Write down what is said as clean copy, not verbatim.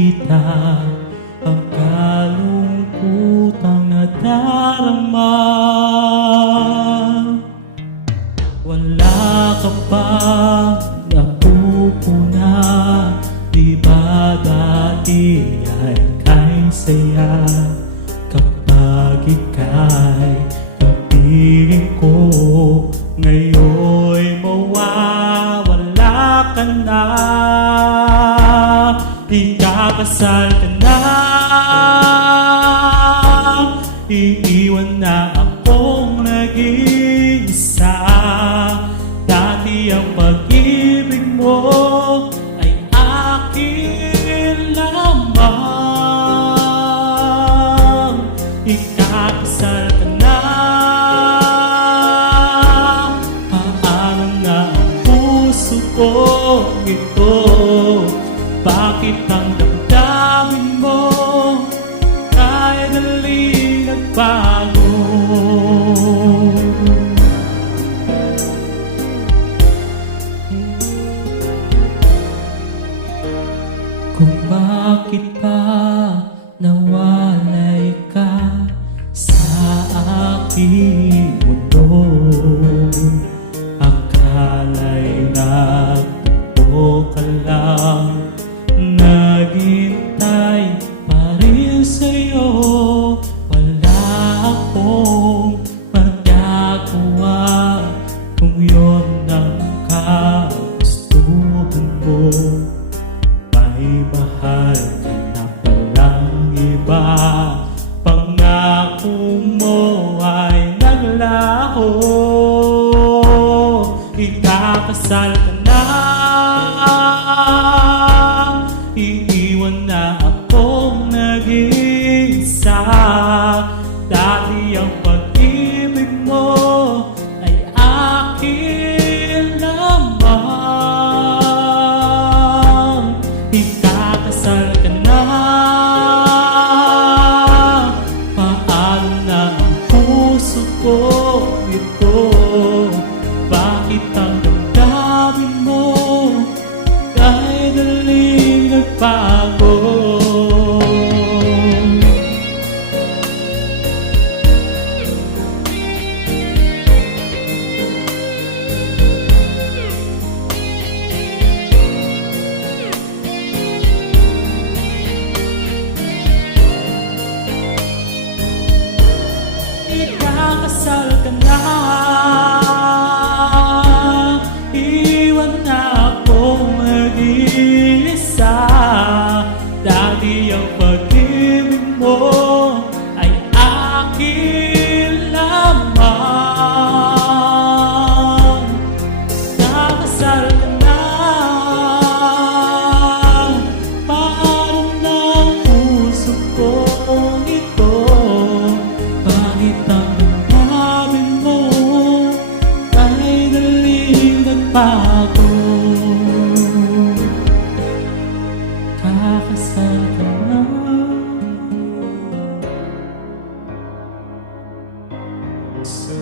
kita ang kalungkutang nadarama. Wala ka pa napupuna, di ba dati ay kay saya kapag ika'y kapiling ko? Ngayon'y mawawala ka na, ikakasal ka na, iiwan na akong nag-iisa. Dati ang pag-ibig mo ay akin lamang, ikakasal ka na. Paano na ang puso ko ito? Bakit ang damdamin mo ay dali nagbago? Kung bakit pa nawalay ka sa aking mundo, akala'y nagtagpo ka lang, naghintay pa rin sa'yo. Wala akong magagawa kung yun ang kagustuhan mo. May mahal ka na palang iba, pangako mo ay naglaho. Ikakasal ka na, iiwan na akong nag-iisa. Dati ang pag-ibig mo ay akin lamang, ikakasal ka na. Paano na ang puso ko ito? Bakit ang damdamin mo ay daling nagbago? Ikakasal ka na, iwan na akong nag-iisa. Dati ang pag-ibig mo ay akin lamang, ikakasal ka na. Paano na ang puso kong ito? Bakit ang damdamin mo ay daling nagbago? Kakasal ka na, sa